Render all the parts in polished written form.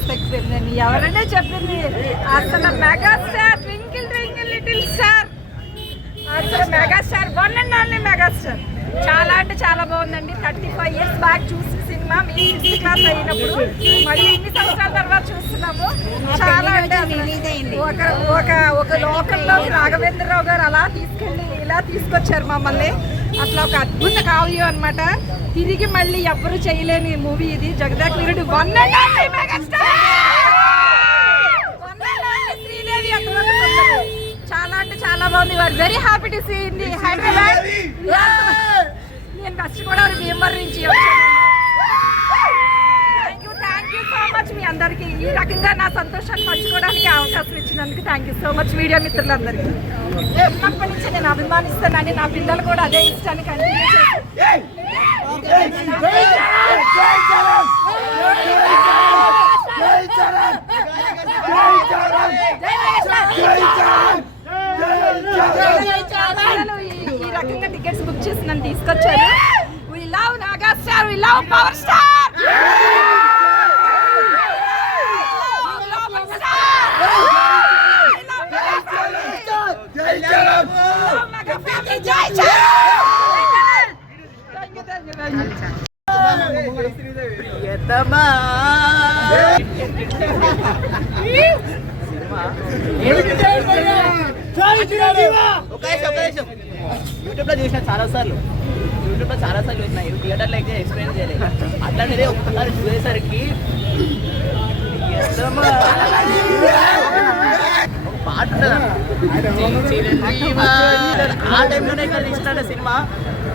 Best experience అని ఎవరైనా చెప్పింది. అసలు megastar twinkle twinkle little star, అసలు megastar one and only megastar. చాలా అంటే చాలా బాగుందండి. 35 years బ్యాక్ చూసిన సినిమా మీ 6th క్లాస్ అయినప్పుడు మళ్ళీ ఇన్ని సంవత్సరాల తర్వాత చూస్తున్నాము. చాలా అంటే ఒక లోకల్లోకి రాఘవేంద్రరావు గారు అలా తీసుకెళ్ళి ఇలా తీసుకొచ్చారు మమ్మల్ని. అట్లా ఒక అద్భుత కావ్యం అనమాట. తిరిగి మళ్ళీ ఎవ్వరు చేయలేని మూవీ ఇది. Jagadeka Veerudu one and only megastar, one and only Sridevi. చాలా అంటే చాలా బాగుంది. వారు very happy to see in the Hyderabad. నేను ఫస్ట్ కూడా భీమవరం నుంచి వచ్చాను. థ్యాంక్ యూ సో మచ్ మీ అందరికీ. ఈ రకంగా నా సంతోషాన్ని పంచుకోవడానికి అవకాశం ఇచ్చినందుకు thank you so much media మిత్రులందరికీ. ఉన్నప్పటి నుంచి నేను అభిమానిస్తానండి. నా పిల్లలు కూడా అదే ఇష్టాన్ని కంటిన్యూ చేస్తారు. ఈ రకంగా టికెట్స్ బుక్ చేసి నన్ను తీసుకొచ్చారు. We love megastar, we love power star. YouTube లో చూసిన చాలా సార్లు చూసిన థియేటర్లో అయితే ఎక్స్పీరియన్స్ చేయలేదు. అట్లాంటిదే ఒక్కసారి చూసేసరికి ఒక పాట ఉంటుంది ఆ టైంలోనే ఇక్కడ తీసిన సినిమా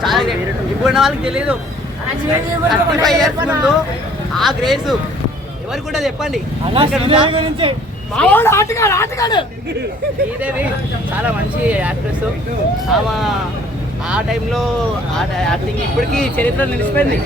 చాలా గ్రేట్. ఇప్పుడు వాళ్ళకి తెలియదు 35 years ముందు ఆ గ్రేస్ ఎవరు కూడా చెప్పండి. శ్రీదేవి చాలా మంచి యాక్ట్రెస్. ఆమె ఆ టైంలో యాక్టింగ్ ఇప్పటికీ చరిత్ర నిలిచిపోయింది.